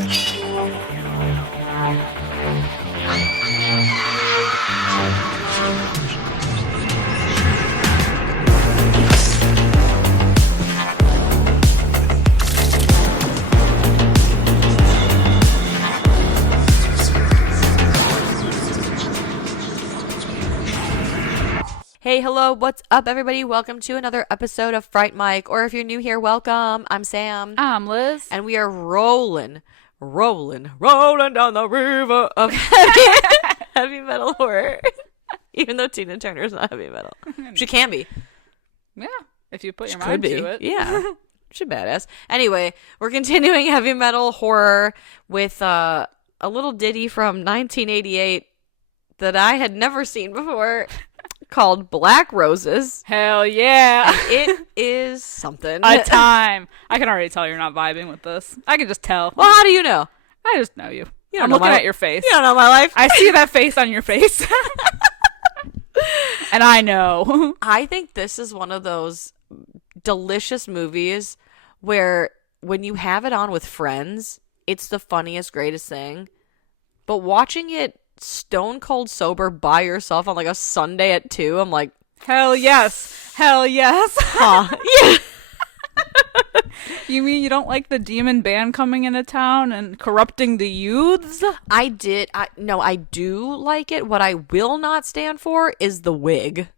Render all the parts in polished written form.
Hey, hello, what's up, everybody? Welcome to another episode of Fright Mic, or if you're new here, welcome. I'm Sam. I'm Liz. And we are rolling down the river of heavy metal horror. Even though Tina Turner's not heavy metal. She can be. Yeah, if you put your mind to it. Yeah, she's badass. Anyway, we're continuing heavy metal horror with a little ditty from 1988 that I had never seen before. Called Black Roses. Hell yeah. It is something. A time. I can already tell you're not vibing with this. I can just tell. Well, how do you know? I just know you. I'm looking at your face. You don't know my life. I see that face on your face. And I know. I think this is one of those delicious movies where when you have it on with friends, it's the funniest, greatest thing. But watching it stone cold sober by yourself on like a Sunday at 2, I'm like, hell yes. Hell yes. huh. Yeah. You mean you don't like the demon band coming into town and corrupting the youths? I do like it. What I will not stand for is the wig.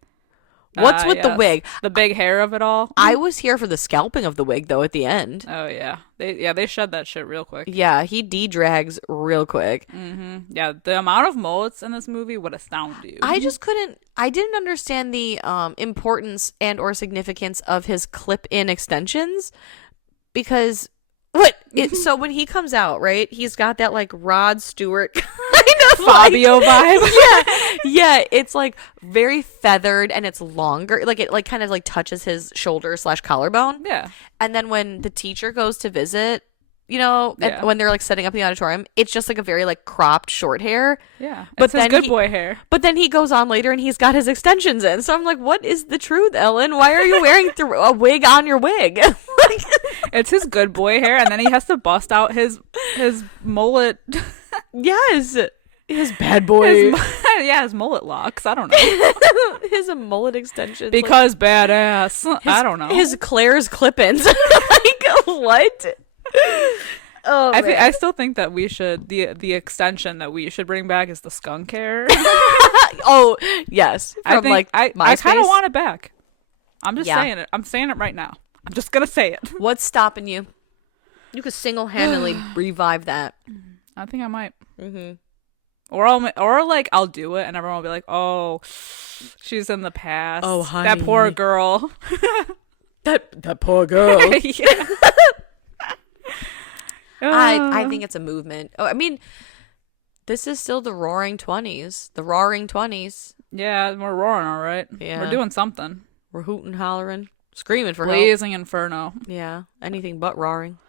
What's with the wig? The big hair of it all? I was here for the scalping of the wig, though, at the end. Oh, yeah. They shed that shit real quick. Yeah, he de-drags real quick. Mm-hmm. Yeah, the amount of mullets in this movie would astound you. I didn't understand the importance and or significance of his clip-in extensions because... So when he comes out, right, he's got that, like, Rod Stewart kind of Fabio vibe. Yeah, it's, like, very feathered and it's longer. Like, it, like, kind of, like, touches his shoulder / collarbone. Yeah. And then when the teacher goes to visit, you know, when they're, like, setting up the auditorium, it's just, like, a very, like, cropped short hair. Yeah. But it's his good boy hair. But then he goes on later and he's got his extensions in. So I'm like, what is the truth, Ellen? Why are you wearing a wig on your wig? It's his good boy hair, and then he has to bust out his mullet. Yes. His bad boy. His mullet locks. I don't know. His mullet extensions. Because like, badass. I don't know. His Claire's clip-ins. Like, what? Oh, I still think that we should, the extension that we should bring back is the skunk hair. Oh, yes. From, I kind of want it back. I'm just saying it. I'm saying it right now. I'm just going to say it. What's stopping you? You could single-handedly revive that. I think I might. Mm-hmm. Or like I'll do it and everyone will be like, "Oh, she's in the past. Oh, honey. That poor girl." that poor girl. Yeah. I think it's a movement. Oh, I mean, this is still the Roaring 20s. The Roaring 20s. Yeah, we're roaring, all right. Yeah. We're doing something. We're hooting, hollering, screaming for help. Blazing inferno. Yeah, anything but roaring.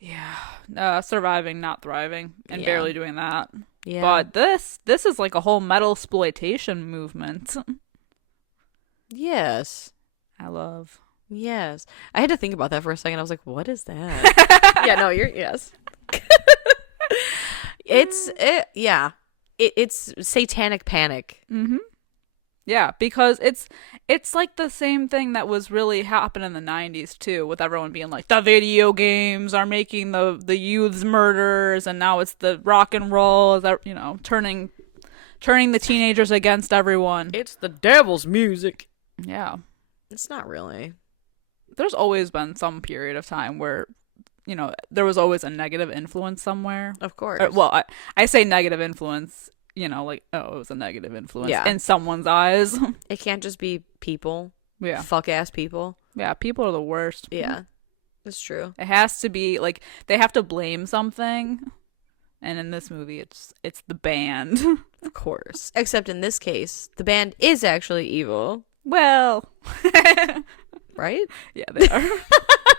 Yeah. Surviving, not thriving, and barely doing that. Yeah. But this is like a whole metal exploitation movement. Yes. I love. Yes. I had to think about that for a second. I was like, what is that? Yeah, no, yes. It's satanic panic. Mm-hmm. Yeah, because it's like the same thing that was really happening in the 90s too, with everyone being like, the video games are making the youths murderers, and now it's the rock and roll that, you know, turning the teenagers against everyone. It's the devil's music. Yeah. It's not really. There's always been some period of time where, you know, there was always a negative influence somewhere. Of course. I say negative influence, you know, like, oh, it was a negative influence in someone's eyes. It can't just be people. Yeah. Fuck-ass people. Yeah, people are the worst. Yeah, it's true. It has to be, like, they have to blame something. And in this movie, it's the band. Of course. Except in this case, the band is actually evil. Well. Right? Yeah, they are.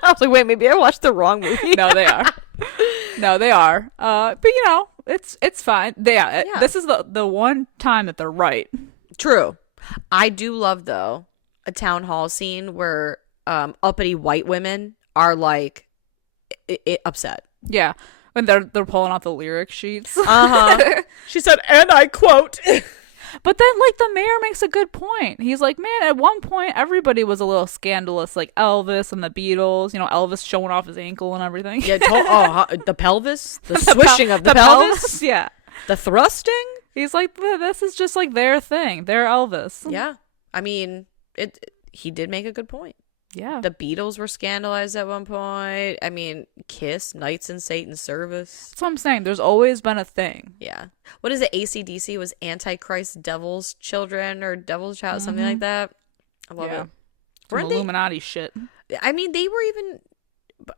I was like, wait, maybe I watched the wrong movie. No, they are. But, you know, it's fine. This is the one time that they're right. True. I do love, though, a town hall scene where uppity white women are, like, upset. Yeah. When they're pulling out the lyric sheets. She said, and I quote. But then, like, the mayor makes a good point. He's like, man, at one point, everybody was a little scandalous, like Elvis and the Beatles. You know, Elvis showing off his ankle and everything. Yeah, the pelvis, the swishing of the pelvis, yeah, the thrusting. He's like, this is just like their thing. They're Elvis. Yeah, I mean, he did make a good point. Yeah, The Beatles were scandalized at one point. I mean, Kiss, Knights in Satan's Service. that's what I'm saying. There's always been a thing. Yeah. What is it? AC/DC was Antichrist, Devil's Children, or Devil's Child, something like that. I love it. Some Illuminati shit. I mean, they were even.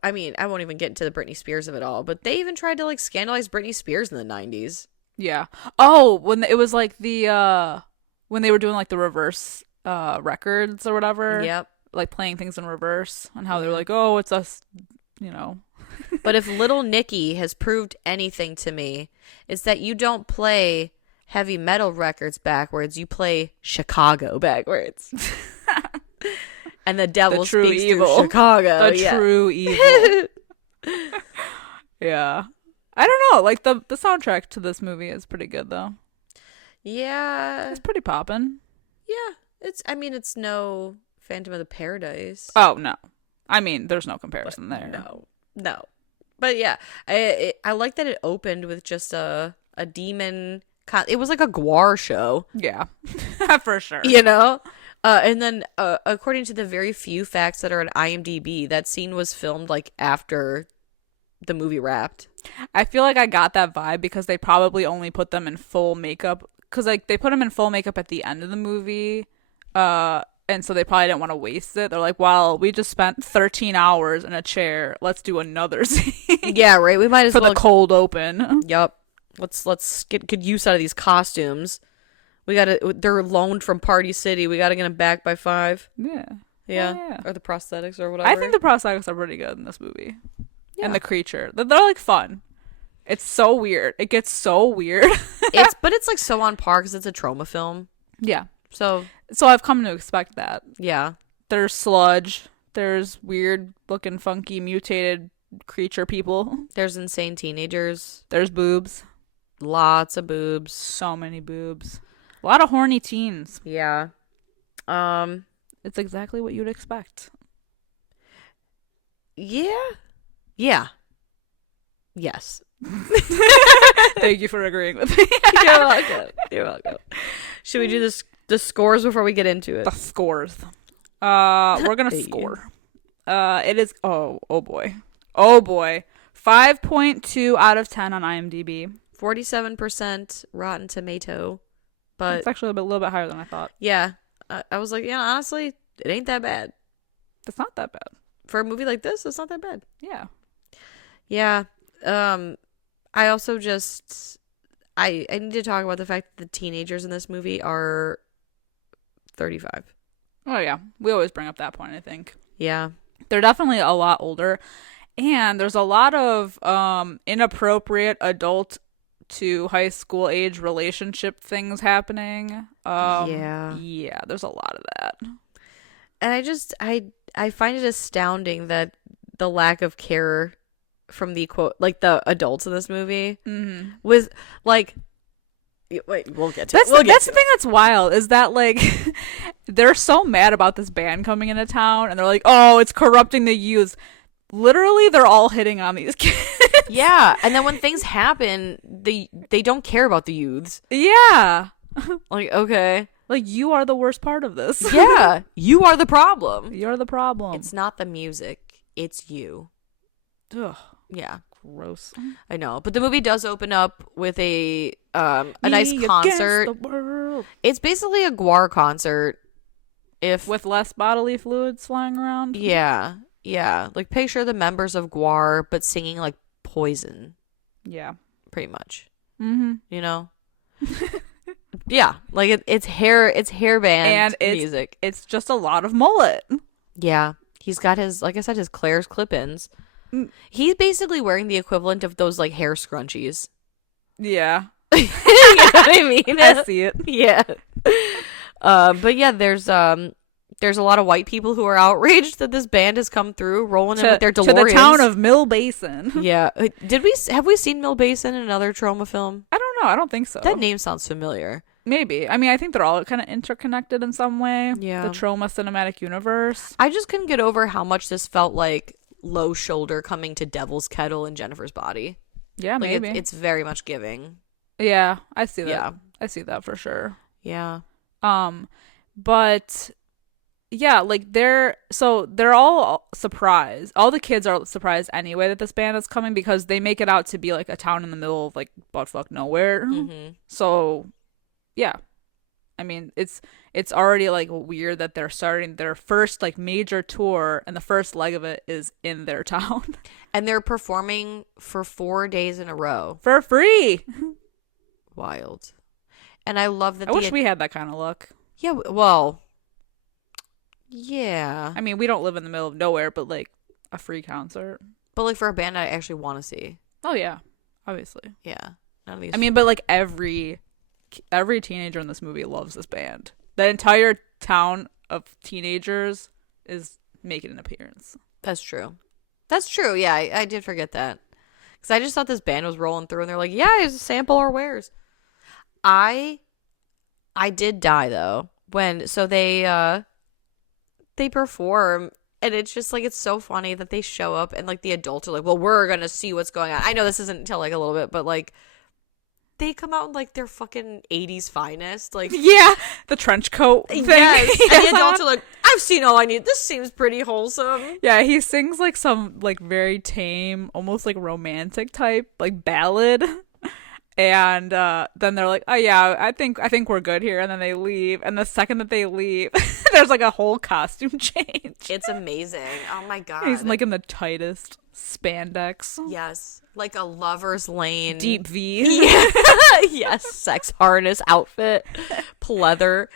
I mean, I won't even get into the Britney Spears of it all, but they even tried to like scandalize Britney Spears in the 90s. Yeah. Oh, when it was like when they were doing like the reverse records or whatever. Yep. Like playing things in reverse and how they're like, oh, it's us, you know. But if Little Nicky has proved anything to me, it's that you don't play heavy metal records backwards. You play Chicago backwards. And the devil speaks evil. through Chicago. The true evil. Yeah. I don't know. Like, the soundtrack to this movie is pretty good, though. Yeah. It's pretty poppin'. Yeah. It's no Phantom of the Paradise. Oh, no. I mean, there's no comparison there. No. But yeah, I like that it opened with just a demon. It was like a Gwar show. Yeah. For sure. You know? And then, according to the very few facts that are on IMDb, that scene was filmed like after the movie wrapped. I feel like I got that vibe because they probably only put them in full makeup. Because like they put them in full makeup at the end of the movie. And so they probably didn't want to waste it. They're like, well, we just spent 13 hours in a chair. Let's do another scene. Yeah, right. We might as well. For the cold open. Yep. Let's get good use out of these costumes. They're loaned from Party City. We gotta get them back by 5. Yeah. Yeah. Oh, yeah. Or the prosthetics or whatever. I think the prosthetics are pretty good in this movie. Yeah. And the creature. They're like fun. It's so weird. It gets so weird. But it's like so on par because it's a trauma film. Yeah. So I've come to expect that. Yeah. There's sludge. There's weird looking, funky, mutated creature people. There's insane teenagers. There's boobs. Lots of boobs. So many boobs. A lot of horny teens. Yeah. It's exactly what you'd expect. Yeah. Yeah. Yes. Thank you for agreeing with me. You're welcome. Should we do the scores before we get into it? The scores. We're gonna score. It is oh boy. 5.2 out of 10 on IMDb. 47% Rotten Tomato. But it's actually a little bit higher than I thought. Yeah. I was like, yeah, honestly, it ain't that bad. It's not that bad. For a movie like this, it's not that bad. Yeah. Yeah. I also I need to talk about the fact that the teenagers in this movie are 35. Oh, yeah. We always bring up that point, I think. Yeah. They're definitely a lot older. And there's a lot of inappropriate adult to high school age relationship things happening. Yeah, there's a lot of that. And I find it astounding that the lack of care from the the adults in this movie was like, wait, we'll get to it. That's the thing that's wild is that like they're so mad about this band coming into town and they're like, oh, it's corrupting the youth. Literally, they're all hitting on these kids. Yeah, and then when things happen, they don't care about the youths. Yeah. Like, okay. Like, you are the worst part of this. Yeah, you are the problem. You're the problem. It's not the music. It's you. Ugh. Yeah. Gross. I know. But the movie does open up with a nice concert. The world. It's basically a Gwar concert. With less bodily fluids flying around? Yeah. Yeah. Like, picture the members of Gwar, but singing, like, Poison. Yeah. Pretty much. Mm-hmm. You know? Yeah. Like, it's hair band and music. It's just a lot of mullet. Yeah. He's got his, like I said, his Claire's clip-ins. He's basically wearing the equivalent of those, like, hair scrunchies. Yeah. You know what I mean? I see it. Yeah. But yeah, there's There's a lot of white people who are outraged that this band has come through, rolling in with their DeLoreans. To the town of Mill Basin. Yeah. Have we seen Mill Basin in another Trauma film? I don't know. I don't think so. That name sounds familiar. Maybe. I mean, I think they're all kind of interconnected in some way. Yeah. The Trauma cinematic universe. I just couldn't get over how much this felt like Low Shoulder coming to Devil's Kettle in Jennifer's Body. Yeah, Like maybe. it's very much giving. Yeah, I see that. Yeah. I see that for sure. Yeah. But yeah, like they're all surprised. All the kids are surprised anyway that this band is coming because they make it out to be like a town in the middle of like buttfuck nowhere. Mm-hmm. So yeah. I mean, it's already like weird that they're starting their first like major tour and the first leg of it is in their town. And they're performing for 4 days in a row. For free. Wild. And I love that I wish we had that kind of luck. Yeah, well, yeah. I mean, we don't live in the middle of nowhere, but like a free concert. But like for a band I actually want to see. Oh yeah, obviously. Yeah. None of these. I mean, but like every teenager in this movie loves this band. The entire town of teenagers is making an appearance. That's true. That's true. Yeah, I did forget that. Because I just thought this band was rolling through and they're like, yeah, here's a sample our wares. I did die though when they perform and it's just like it's so funny that they show up and like the adults are like, well, we're gonna see what's going on. I know this isn't until like a little bit, but like they come out in like their fucking 80s finest, like yeah, the trench coat thing. Yes. And the adults are like, I've seen all I need. This seems pretty wholesome. Yeah, he sings like some like very tame, almost like romantic type like ballad. And then they're like, oh yeah, I think we're good here. And then they leave. And the second that they leave, there's like a whole costume change. It's amazing. Oh my God. He's like in the tightest spandex. Yes. Like a lover's lane. Deep V. Yeah. Yes. Sex harness outfit. Pleather.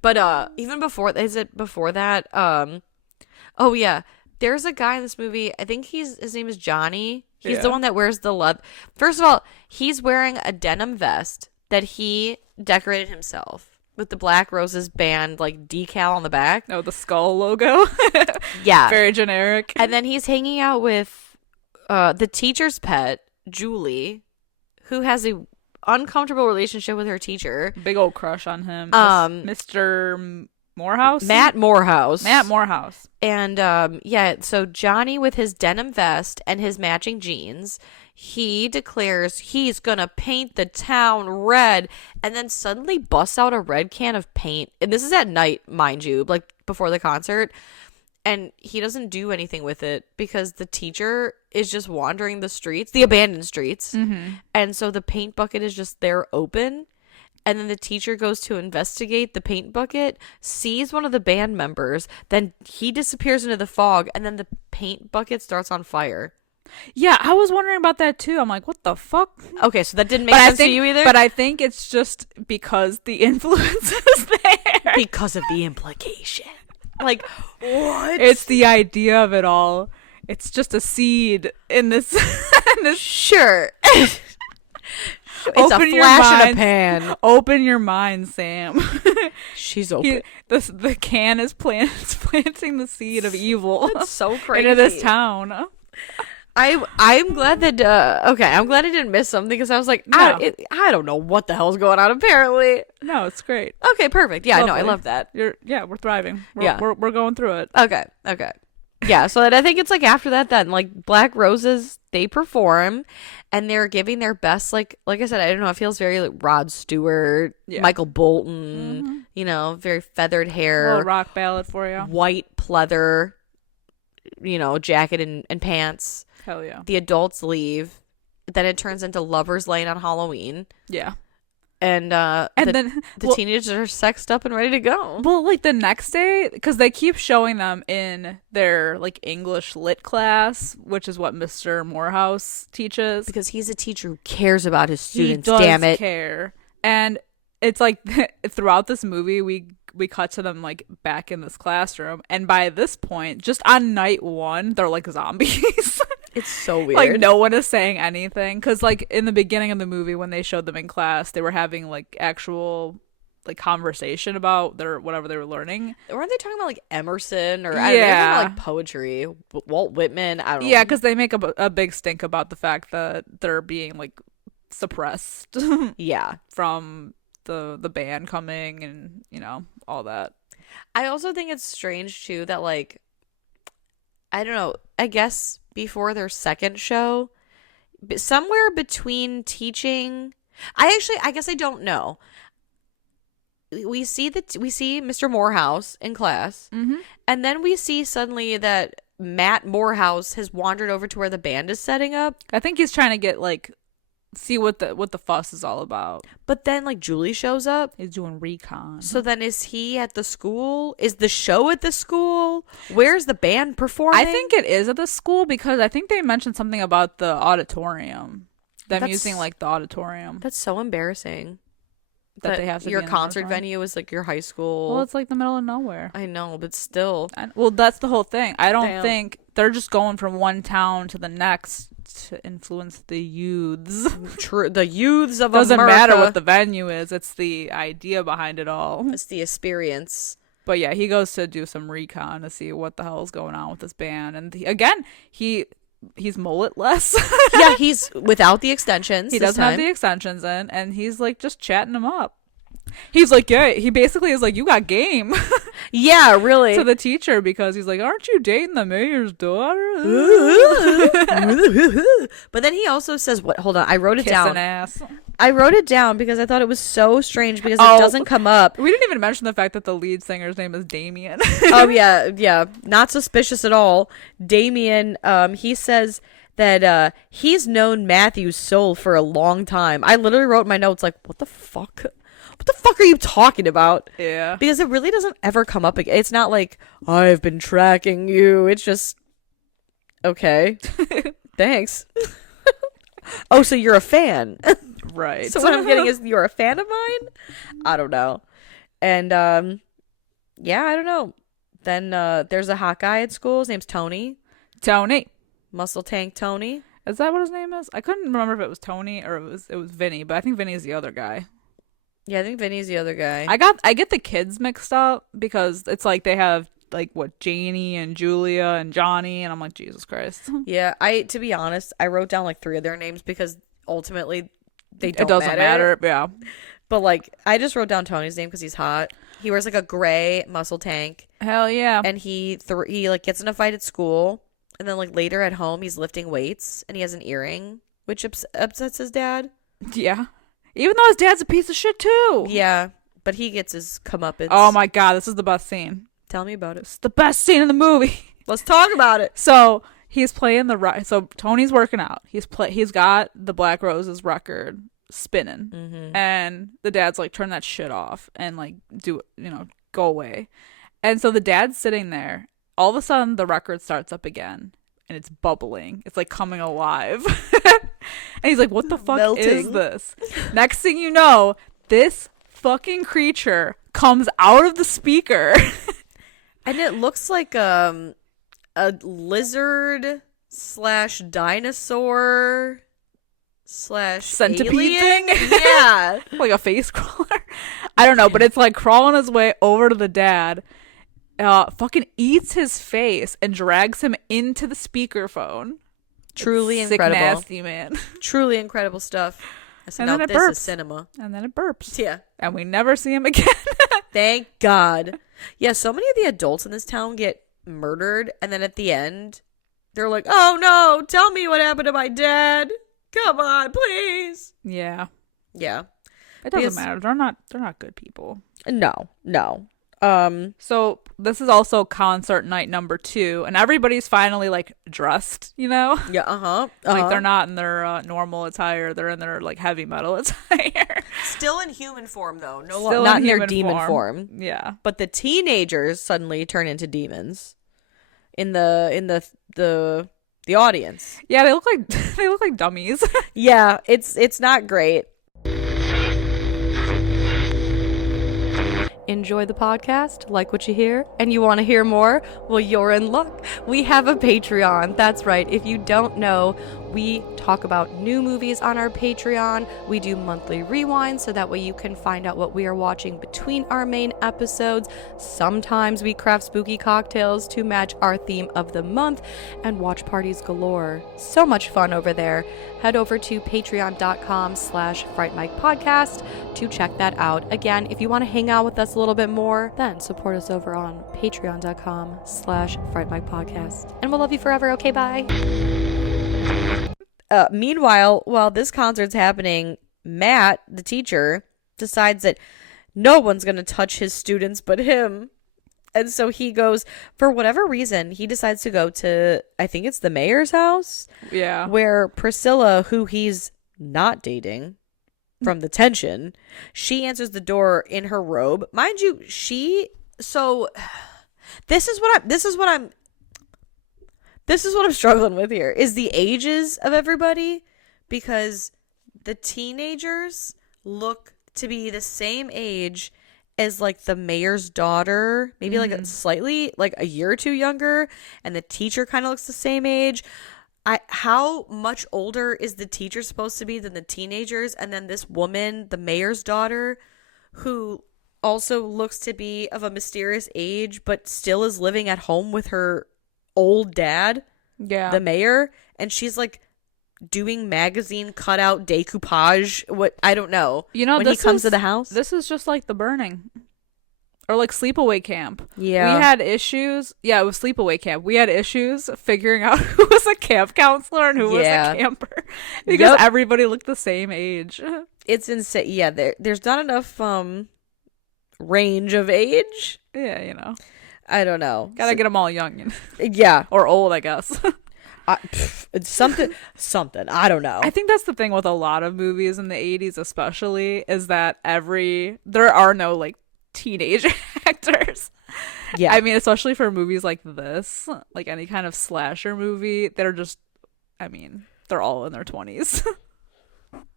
But even before, is it before that? Oh yeah. There's a guy in this movie. I think his name is Johnny. He's the one that wears the leather. First of all, he's wearing a denim vest that he decorated himself with the Black Roses band like decal on the back. Oh, the skull logo. Yeah. Very generic. And then he's hanging out with the teacher's pet, Julie, who has a uncomfortable relationship with her teacher. Big old crush on him. Mr. Morehouse? Matt Morehouse. And yeah, so Johnny with his denim vest and his matching jeans, he declares he's gonna paint the town red and then suddenly busts out a red can of paint. And this is at night, mind you, like before the concert. And he doesn't do anything with it because the teacher is just wandering the streets, the abandoned streets. Mm-hmm. And so the paint bucket is just there open. And then the teacher goes to investigate the paint bucket, sees one of the band members, then he disappears into the fog, and then the paint bucket starts on fire. Yeah, I was wondering about that too. I'm like, what the fuck? Okay, so that didn't make sense to you either? But I think it's just because the influence is there. Because of the implication. Like, what? It's the idea of it all. It's just a seed in this. Sure. It's Open a flash in a mind. pan. Open your mind, Sam. She's open. The can is planting the seed of evil. That's so crazy. Into this town. I'm glad that okay, I'm glad I didn't miss something because I was like, No. I don't know what the hell's going on apparently. No, it's great. Okay, perfect. Yeah, no, I Lovely. love that. We're thriving. Yeah. We're going through it. Okay. Yeah, so I think it's like after that then like Black Roses, they perform and they're giving their best like I said, I don't know, it feels very like Rod Stewart, Yeah. Michael Bolton, you know, very feathered A hair, little rock ballad for you. white pleather, you know, jacket and pants. Hell yeah. The adults leave. Then it turns into Lover's Lane on Halloween. Yeah. And then the teenagers are sexed up and ready to go. Well, like the next day, because they keep showing them in their like English lit class, which is what Mr. Morehouse teaches. Because he's a teacher who cares about his students, he does damn it. care. And it's like throughout this movie, we cut to them like back in this classroom, and by this point, just on night one, they're like zombies. It's so weird. Like no one is saying anything because like in the beginning of the movie when they showed them in class, they were having like actual like conversation about their whatever they were learning. Weren't they talking about like Emerson or I don't know, they were talking about, like poetry, Walt Whitman? I don't know. Yeah, because they make a big stink about the fact that they're being like suppressed. Yeah, from the band coming and all that. I also think it's strange too that like I don't know. I guess before their second show, somewhere between teaching, I guess I don't know. We see Mr. Morehouse in class, and then we see suddenly that Matt Morehouse has wandered over to where the band is setting up. I think he's trying to get like see what the fuss is all about. But then like Julie shows up. He's doing recon. So then is he at the school? Is the show at the school? Where's the band performing? I think it is at the school because I think they mentioned something about the auditorium. Them using like the auditorium. That's so embarrassing. That they have to your be in concert uniform. venue is like your high school. Well, it's like the middle of nowhere. I know, but still. Well, that's the whole thing. I don't think they're just going from one town to the next to influence the youths. True, the youths of Doesn't America. matter what the venue is. It's the idea behind it all. It's the experience. But yeah, he goes to do some recon to see what the hell is going on with this band, and he's mulletless. Yeah, he's without the extensions. He doesn't have the extensions in, and he's like just chatting them up. He's like, yeah, he basically is like, you got game. Yeah, really. To the teacher because he's like, aren't you dating the mayor's daughter? But then he also says, what? Hold on, I wrote it down. Ass. I wrote it down because I thought it was so strange because it doesn't come up. We didn't even mention the fact that the lead singer's name is Damien. Oh, yeah. Not suspicious at all. Damien, he says that he's known Matthew's soul for a long time. I literally wrote in my notes, like, what the fuck? What the fuck are you talking about? Yeah. Because it really doesn't ever come up again. It's not like, I've been tracking you. It's just, okay. Thanks. Oh, so you're a fan. Right. So what I'm getting is you're a fan of mine? I don't know. And, yeah, I don't know. Then there's a hot guy at school. His name's Tony. Muscle Tank Tony. Is that what his name is? I couldn't remember if it was Tony or it was Vinny, but I think Vinny is the other guy. Yeah, I think Vinny's the other guy. I get the kids mixed up because it's like they have like what Janie and Julia and Johnny, and I'm like, Jesus Christ. Yeah, to be honest, I wrote down like 3 of their names because ultimately it doesn't matter. Yeah. But like I just wrote down Tony's name because he's hot. He wears like a gray muscle tank. Hell yeah. And he like gets in a fight at school, and then like later at home he's lifting weights and he has an earring, which upsets his dad. Yeah. Even though his dad's a piece of shit too. Yeah, but he gets his comeuppance. Oh my god, this is the best scene. Tell me about it. It's the best scene in the movie. Let's talk about it. So he's playing so Tony's working out. He's got the Black Roses record spinning, and the dad's like, turn that shit off and like do it, go away. And so the dad's sitting there. All of a sudden, the record starts up again, and it's bubbling. It's like coming alive. And he's like, what the fuck is this? Next thing you know, this fucking creature comes out of the speaker. And it looks like a lizard / dinosaur / centipede alien thing. Yeah. Like a face crawler. I don't know, but it's like crawling his way over to the dad. Fucking eats his face and drags him into the speakerphone. Truly Sick, incredible. nasty man. Truly incredible stuff. I said, And then now it this burps. is cinema. And then it burps. Yeah. And we never see him again. Thank God. Yeah, so many of the adults in this town get murdered, and then at the end, they're like, oh no, tell me what happened to my dad. Come on, please. Yeah. Yeah. It doesn't matter. They're not good people. No. So this is also concert night number 2, and everybody's finally like dressed, Yeah, Like they're not in their normal attire; they're in their like heavy metal attire. Still in human form though. Still not in in their human demon form. Yeah, But the teenagers suddenly turn into demons in the audience. yeah. They look like dummies. Yeah, it's not great. Enjoy the podcast, like what you hear, and you want to hear more? Well, you're in luck. We have a Patreon. That's right. If you don't know, We talk about new movies on our Patreon. We do monthly rewinds so that way you can find out what we are watching between our main episodes. Sometimes we craft spooky cocktails to match our theme of the month, and watch parties galore. So much fun over there. Head over to patreon.com/Fright Mic podcast to check that out. Again, if you want to hang out with us a little bit more, then support us over on patreon.com/Fright Mic podcast. And we'll love you forever. Okay, bye. Meanwhile, while this concert's happening, Matt, the teacher, decides that no one's going to touch his students but him. And so he goes, for whatever reason, he decides to go to, I think it's the mayor's house. Yeah. Where Priscilla, who he's not dating from the tension, she answers the door in her robe. Mind you, this is what I'm struggling with here is the ages of everybody, because the teenagers look to be the same age as like the mayor's daughter, maybe like a slightly like a year or two younger, and the teacher kind of looks the same age. How much older is the teacher supposed to be than the teenagers? And then this woman, the mayor's daughter, who also looks to be of a mysterious age but still is living at home with her old dad, the mayor, and she's like doing magazine cutout decoupage. What, I don't know. You know, when he comes to the house, this is just like The Burning, or like Sleepaway Camp. Yeah, we had issues. Yeah, it was Sleepaway Camp. We had issues figuring out who was a camp counselor and who was a camper because everybody looked the same age. It's insane. Yeah, there's not enough range of age. Yeah, you know. I don't know. Gotta get them all young. Yeah. Or old, I guess. It's something. I don't know. I think that's the thing with a lot of movies in the 80s especially, is that there are no like teenage actors. Yeah. I mean, especially for movies like this, like any kind of slasher movie, they're just, I mean, they're all in their 20s.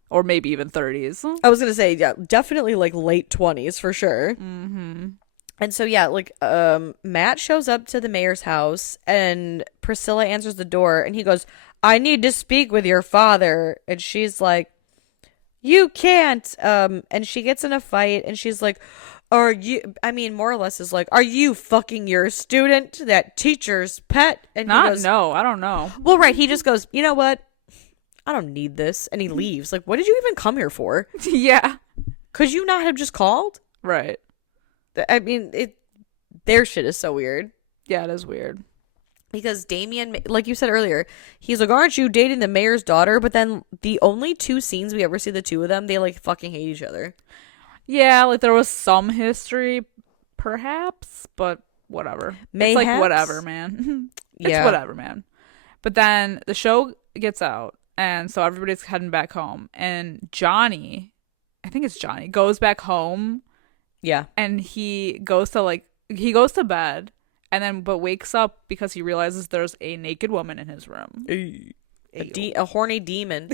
Or maybe even 30s. I was gonna say, yeah, definitely like late 20s for sure. Mm-hmm. And so, yeah, like, Matt shows up to the mayor's house, and Priscilla answers the door, and he goes, I need to speak with your father. And she's like, you can't. And she gets in a fight, and she's like, more or less is like, are you fucking your student, that teacher's pet? And he goes, no, I don't know. Well, right, he just goes, you know what? I don't need this. And he leaves. Like, what did you even come here for? Yeah. Could you not have just called? Right. I mean, their shit is so weird. Yeah, it is weird. Because Damien, like you said earlier, he's like, aren't you dating the mayor's daughter? But then the only two scenes we ever see the two of them, they like fucking hate each other. Yeah, like there was some history, perhaps, but whatever. Mayhaps? It's like whatever, man. It's whatever, man. But then the show gets out, and so everybody's heading back home. And Johnny, I think it's Johnny, goes back home. Yeah. And he goes to bed, and then but wakes up because he realizes there's a naked woman in his room. A horny demon.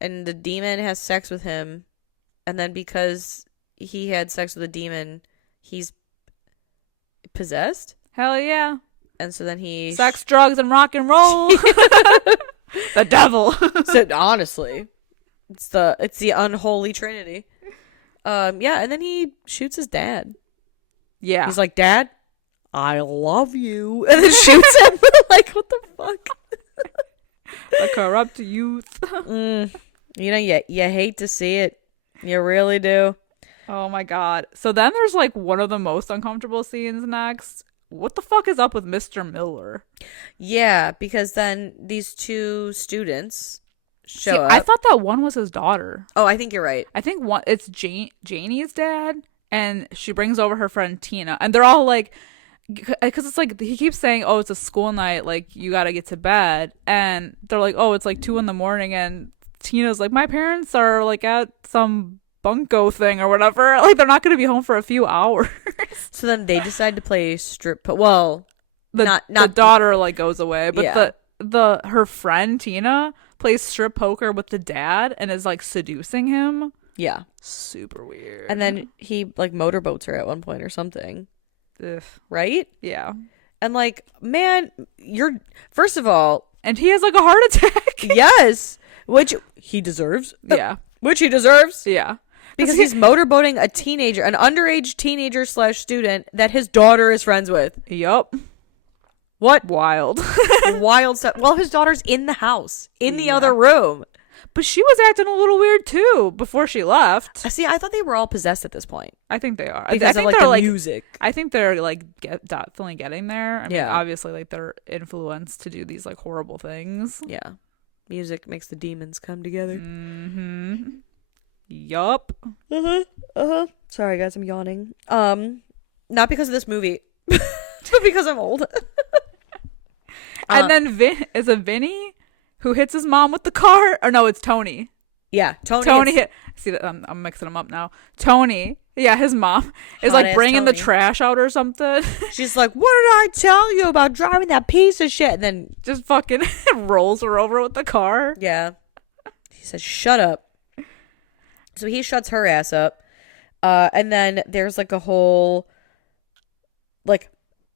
And the demon has sex with him, and then because he had sex with a demon, he's possessed. Hell yeah. And so then he sex, drugs, and rock and roll. The devil. So honestly, it's the unholy trinity. Yeah, and then he shoots his dad. Yeah. He's like, Dad, I love you. And then shoots him. Like, what the fuck? A corrupt youth. You know, you hate to see it. You really do. Oh my god. So then there's like one of the most uncomfortable scenes next. What the fuck is up with Mr. Miller? Yeah, because then these two students show up. I thought that one was his daughter. Oh, I think you're right. I think it's Janie's dad, and she brings over her friend Tina, and they're all like, because it's like he keeps saying, oh, it's a school night, like you gotta get to bed, and they're like, oh, it's like 2 a.m, and Tina's like, my parents are like at some bunko thing or whatever, like they're not gonna be home for a few hours. So then they decide to play strip. Well, the daughter like goes away, but her friend Tina plays strip poker with the dad and is like seducing him. Yeah. Super weird. And then he like motorboats her at one point or something. Ugh. Right? Yeah. And like, man, first of all, And he has like a heart attack. Yes. Which he deserves. Yeah. Which he deserves. Yeah. Because he's motorboating a teenager, an underage teenager / student that his daughter is friends with. Yup. What? Wild. Wild stuff. Well, his daughter's in the house, in the other room. But she was acting a little weird too before she left. See, I thought they were all possessed at this point. I think they are. Because I think of, they're the music. I think they're like definitely getting there. I mean, Yeah. obviously, like they're influenced to do these like horrible things. Yeah. Music makes the demons come together. Mm-hmm. Yup. Sorry, guys, I'm yawning. Not because of this movie, but because I'm old. And then is it Vinny who hits his mom with the car? Or no, it's Tony. Yeah, Tony see that I'm mixing them up now. Tony, yeah, his mom is like Hot-ass bringing the Tony. trash out or something. She's like, "What did I tell you about driving that piece of shit?" And then, Just fucking rolls her over with the car. yeah, he says, "Shut up." So he shuts her ass up. And then there's like a whole, like,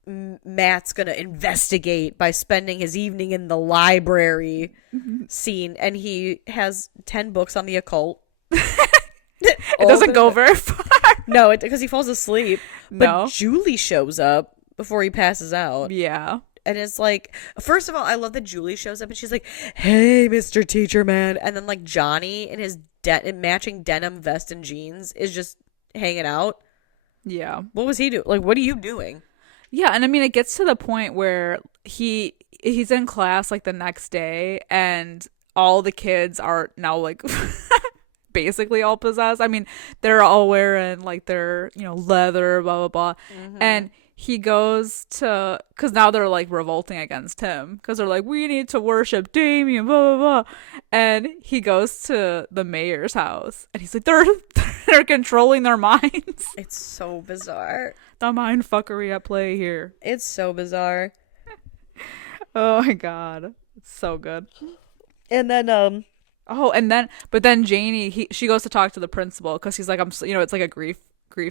Matt's gonna investigate by spending his evening in the library scene, and he has 10 books on the occult. It doesn't go very far. No, because he falls asleep. But No. Julie shows up before he passes out. Yeah. And it's like, first of all, I love that Julie shows up and she's like, "Hey, Mr. Teacher Man." And then like Johnny in his matching denim vest and jeans is just hanging out. Yeah. What was he doing? Like, what are you doing? Yeah, and I mean it gets to the point where he's in class like the next day and all the kids are now like basically all possessed. I mean, they're all wearing like their, leather, blah blah blah. And he goes to, because now they're like revolting against him because they're like, "We need to worship Damien, blah blah blah." And he goes to the mayor's house and he's like, they're controlling their minds. It's so bizarre. The mind fuckery at play here. It's so bizarre. Oh my god, it's so good. And then But then Janie, she goes to talk to the principal because he's like, it's like a grief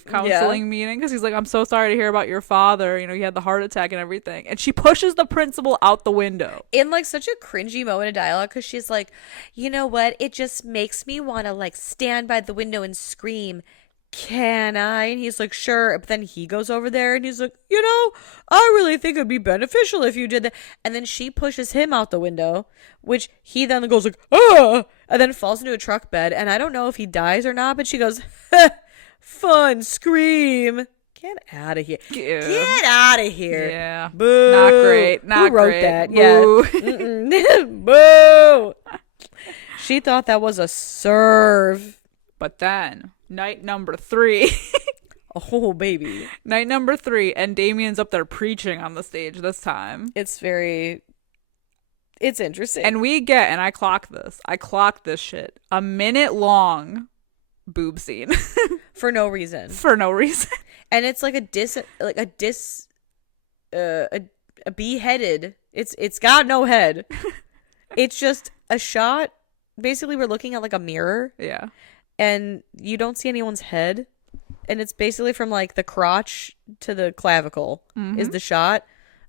counseling meeting because he's like, "I'm so sorry to hear about your father. He had the heart attack and everything." And she pushes the principal out the window in like such a cringy moment of dialogue because she's like, "You know what? It just makes me want to like stand by the window and scream. Can I?" And he's like, "Sure." But then he goes over there and he's like, "I really think it'd be beneficial if you did that." And then she pushes him out the window, which he then goes like, "Ah," and then falls into a truck bed. And I don't know if he dies or not, but she goes, "Fun, scream. Get out of here. Get out of here." Yeah. Boo. Not great. Not Who wrote great. that? Boo. Yeah. Boo. She thought that was a serve. But then night number 3. Oh, baby. Night number 3, and Damien's up there preaching on the stage this time. It's interesting. And I clocked this shit. A minute long boob scene. For no reason. For no reason. And it's like a beheaded. It's got no head. It's just a shot. Basically, we're looking at like a mirror. Yeah. And you don't see anyone's head. And it's basically from like the crotch to the clavicle is the shot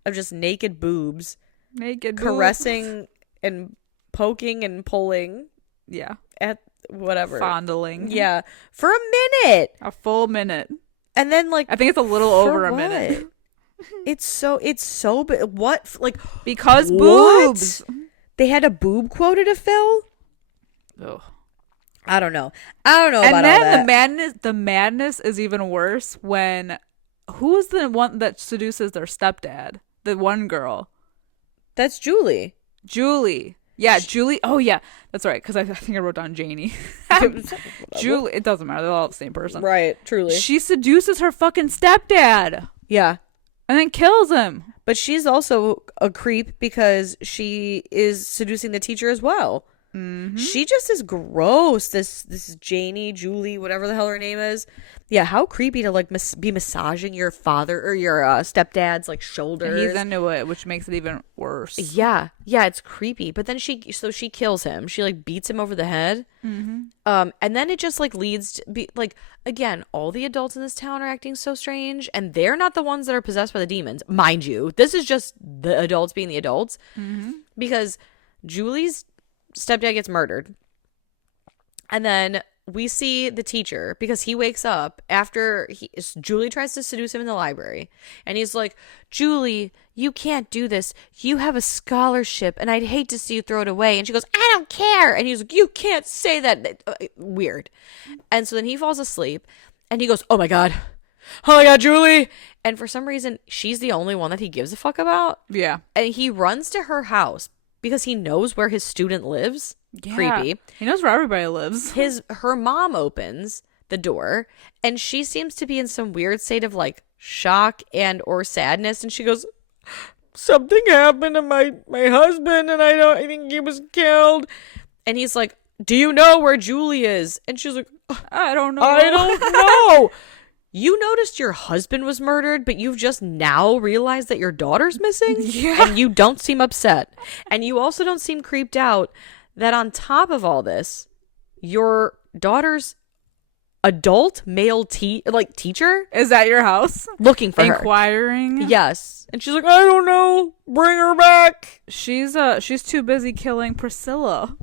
of just naked boobs. Naked caressing and poking and pulling. Yeah. At whatever. Fondling. Yeah. For a minute. A full minute. And then like I think it's a little over a minute. It's so what like because what? Boobs. They had a boob quota to fill? Ugh. I don't know about all and that. then the madness is even worse when who is the one that seduces their stepdad? The one girl. That's Julie. Yeah, Julie. Oh yeah, that's right. Because I think I wrote down Janie. Julie. It doesn't matter. They're all the same person. Right. Truly. She seduces her fucking stepdad. Yeah. And then kills him. But she's also a creep because she is seducing the teacher as well. Mm-hmm. She just is gross. This is Julie, whatever the hell her name is. Yeah, how creepy to like be massaging your father or your stepdad's like shoulders. And he's into it, which makes it even worse. Yeah, it's creepy. But then she kills him. She like beats him over the head. Mm-hmm. And then it just like leads to like again, all the adults in this town are acting so strange, and they're not the ones that are possessed by the demons, mind you. This is just the adults being the adults. Mm-hmm. because Julie's stepdad gets murdered. And then we see the teacher, because he wakes up after Julie tries to seduce him in the library. And he's like, Julie, you can't do this. You have a scholarship, and I'd hate to see you throw it away. And she goes, I don't care. And he's like, you can't say that. Weird. And so then he falls asleep, and he goes, oh my God, Julie. And for some reason, she's the only one that he gives a fuck about. Yeah. And he runs to her house because he knows where his student lives. Yeah. Creepy. He knows where everybody lives. Her mom opens the door, and she seems to be in some weird state of like shock and or sadness, and she goes, something happened to my husband, and I think he was killed. And he's like, do you know where Julie is? And she's like, I don't know. I don't know. You noticed your husband was murdered, but you've just now realized that your daughter's missing? Yeah. And you don't seem upset. And you also don't seem creeped out that on top of all this, your daughter's adult male teacher is at your house looking for her. Inquiring. Yes. And she's like, I don't know. Bring her back. She's too busy killing Priscilla.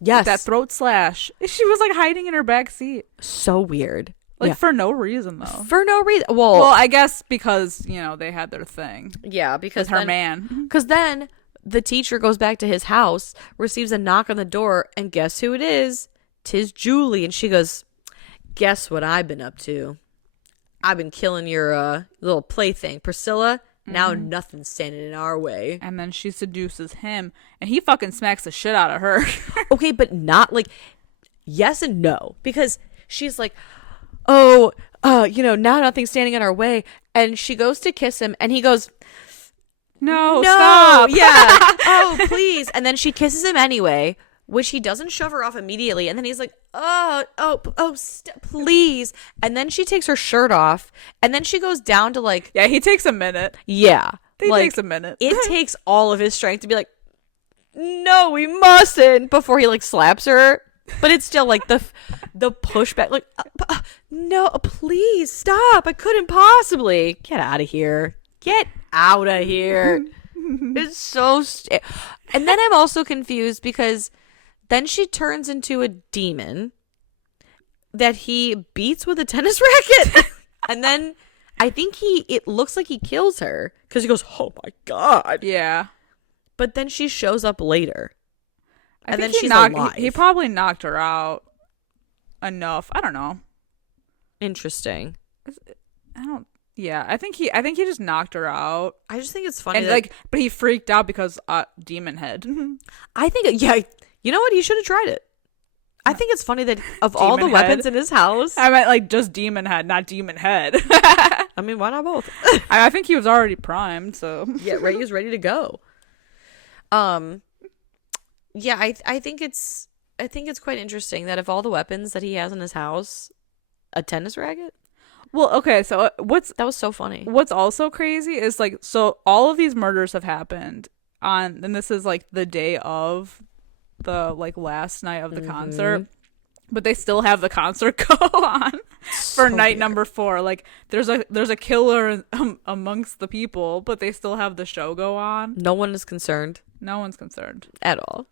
Yes. With that throat slash. She was like hiding in her back seat. So weird. Like for no reason though. For no reason. Well, I guess because, they had their thing. Yeah, because her man. Because then the teacher goes back to his house, receives a knock on the door, and guess who it is? 'Tis Julie. And she goes, guess what I've been up to? I've been killing your little plaything, Priscilla. Now nothing's standing in our way. And then she seduces him, and he fucking smacks the shit out of her. Okay, but not like yes and no, because she's like, oh, now nothing's standing in our way. And she goes to kiss him, and he goes, no, stop. Yeah. Oh, please. And then she kisses him anyway, which he doesn't shove her off immediately. And then he's like, please. And then she takes her shirt off, and then she goes down to like, yeah, he takes a minute. Yeah. He takes a minute. It takes all of his strength to be like, no, we mustn't, before he like slaps her. But it's still like the pushback, like, no, please stop. I couldn't possibly. Get out of here. Get out of here. It's so and then I'm also confused because then she turns into a demon that he beats with a tennis racket. And then I think it looks like he kills her because he goes, oh my God. Yeah. But then she shows up later. And then she's alive. He he probably knocked her out enough. I don't know. Interesting. Yeah, I think he just knocked her out. I just think it's funny. And but he freaked out because demon head. I think, yeah, you know what? He should have tried it. I think it's funny that of all the weapons in his house. I meant like just demon head, not demon head. I mean, why not both? I think he was already primed, so. Yeah, Ray is ready to go. Yeah, I think it's quite interesting that of all the weapons that he has in his house, a tennis racket. Well, okay, so that was so funny. What's also crazy is like, so all of these murders have happened and this is like the day of the like last night of the concert, but they still have the concert go on for night number 4. Like there's a killer amongst the people, but they still have the show go on. No one is concerned. No one's concerned at all.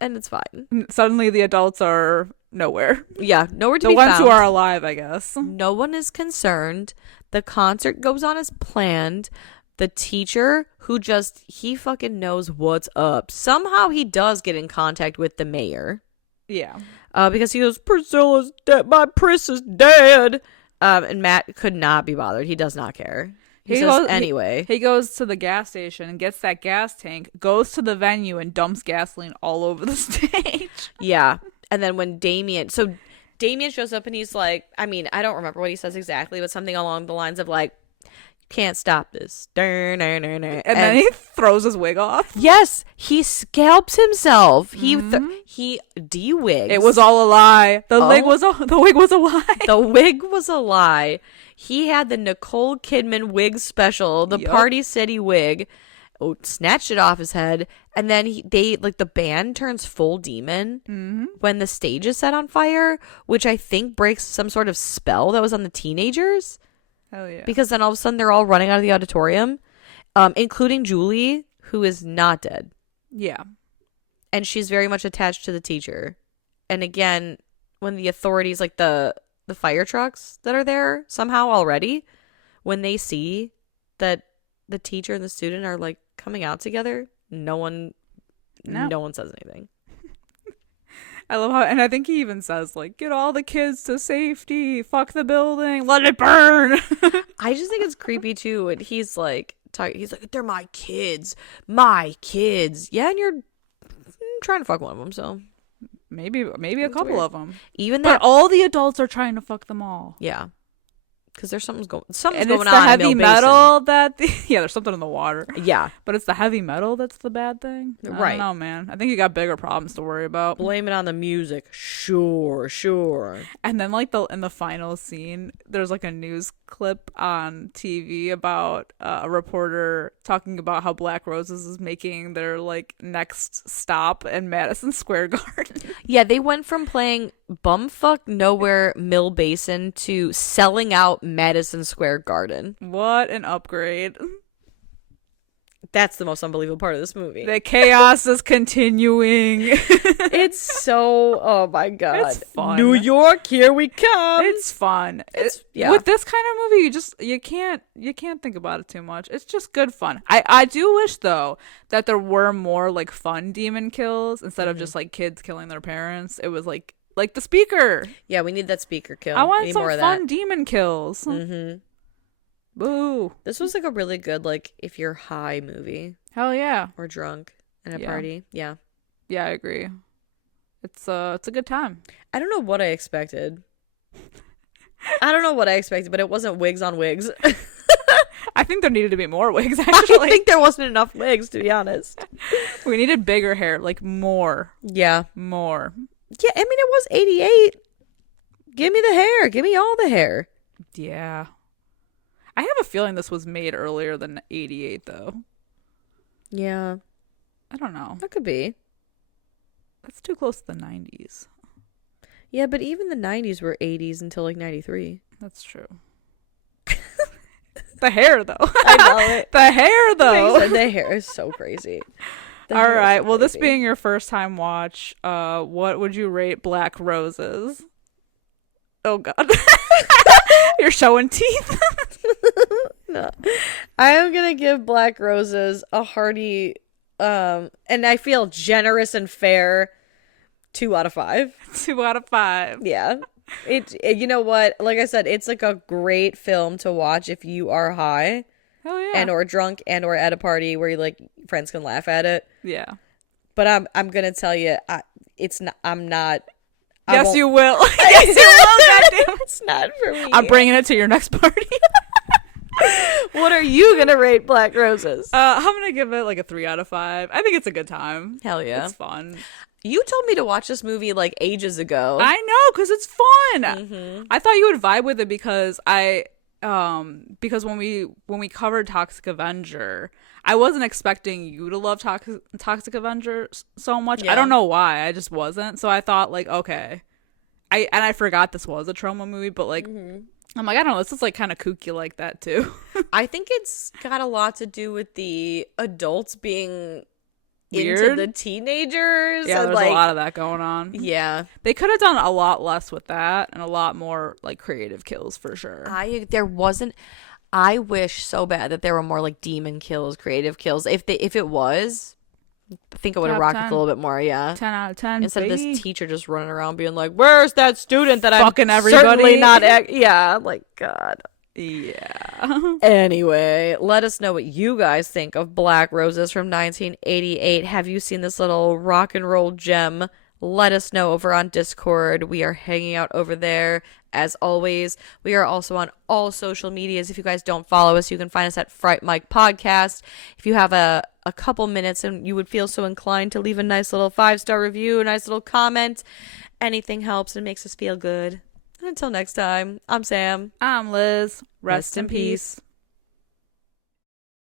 And it's fine. Suddenly the adults are nowhere. Yeah, nowhere to be found. The ones who are alive, I guess. No one is concerned. The concert goes on as planned. The teacher, who he fucking knows what's up. Somehow he does get in contact with the mayor. Yeah. Because he goes, Priscilla's dead. My Pris is dead. And Matt could not be bothered. He does not care. He says, anyway. He goes to the gas station and gets that gas tank, goes to the venue and dumps gasoline all over the stage. Yeah. And then when Damien shows up and he's like, I mean, I don't remember what he says exactly, but something along the lines of like, can't stop this. And then he throws his wig off. Yes, he scalps himself. He de-wigs. It was all a lie. The wig was a lie. The wig was a lie. He had the Nicole Kidman wig special, the Party City wig. Snatched it off his head, and then the band turns full demon when the stage is set on fire, which I think breaks some sort of spell that was on the teenagers. Hell yeah. Because then all of a sudden they're all running out of the auditorium, including Julie, who is not dead. Yeah. And she's very much attached to the teacher. And again, when the authorities, like the fire trucks that are there somehow already, when they see that the teacher and the student are like coming out together, no one says anything. I love how, and I think he even says, like, get all the kids to safety, fuck the building, let it burn. I just think it's creepy too. And he's like, they're my kids. Yeah, and you're trying to fuck one of them, so. Maybe a couple weird. of them. Even but that. all the adults are trying to fuck them all. Yeah. Because there's something's going and on. It's the heavy metal that yeah, there's something in the water. Yeah, but it's the heavy metal that's the bad thing. I don't know, man. I think you got bigger problems to worry about. Blame it on the music. Sure. And then like in the final scene, there's like a news clip on TV about a reporter talking about how Black Roses is making their like next stop in Madison Square Garden. Yeah, they went from playing bumfuck nowhere Mill Basin to selling out Madison Square Garden. What an upgrade. That's the most unbelievable part of this movie. The chaos is continuing. It's so, oh my God. It's fun. New York, here we come. It's fun. Yeah. With this kind of movie, you can't think about it too much. It's just good fun. I do wish though that there were more like fun demon kills instead of just like kids killing their parents. It was like the speaker. Yeah, we need that speaker kill. I want need some more of fun that. demon kills. Mm-hmm. Boo. This was like a really good, like, if you're high movie. Hell yeah. Or drunk at a party. Yeah. Yeah, I agree. It's a good time. I don't know what I expected. But it wasn't wigs on wigs. I think there needed to be more wigs, I actually. think there wasn't enough wigs, to be honest. We needed bigger hair, like more. Yeah. More. Yeah, I mean, it was 88. Give me the hair. Give me all the hair. Yeah. I have a feeling this was made earlier than 88, though. Yeah. I don't know. That could be. That's too close to the 90s. Yeah, but even the 90s were 80s until like 93. That's true. The hair, though. I know it. The hair, though. The hair is so crazy. All right. Well, this being your first time watch, what would you rate Black Roses? Oh, God. You're showing teeth. No. I am going to give Black Roses a hearty, and I feel generous and fair, 2 out of 5. 2 out of 5. Yeah. You know what? Like I said, it's like a great film to watch if you are high. Oh yeah. And or drunk and or at a party where you like friends can laugh at it. Yeah. But I'm going to tell you I'm not. Yes, you will. Yes, you will. Goddamn. It's not for me. I'm bringing it to your next party. What are you going to rate Black Roses? I'm going to give it like a 3 out of 5. I think it's a good time. Hell yeah. It's fun. You told me to watch this movie like ages ago. I know, because it's fun. Mm-hmm. I thought you would vibe with it because because when we covered Toxic Avenger, I wasn't expecting you to love Toxic Avenger so much. Yeah. I don't know why. I just wasn't. So I thought like, okay. I forgot this was a trauma movie, but like I'm like, I don't know, this is like kind of kooky like that too. I think it's got a lot to do with the adults being weird into the teenagers. Yeah, and there's like, a lot of that going on. Yeah. They could have done a lot less with that and a lot more like creative kills for sure. I wish so bad that there were more like demon kills, creative kills. If it was, I think it would have rocked it a little bit more, yeah. 10 out of 10, instead baby. of this teacher just running around being like, where's that student that fucking I'm everybody. Certainly not yeah, like, God. Yeah. Anyway, let us know what you guys think of Black Roses from 1988. Have you seen this little rock and roll gem? Let us know over on Discord. We are hanging out over there. As always, we are also on all social medias. If you guys don't follow us, you can find us at Fright Mic Podcast. If you have a couple minutes and you would feel so inclined to leave a nice little 5-star review, a nice little comment, anything helps and makes us feel good. And until next time, I'm Sam. I'm Liz. Rest in peace.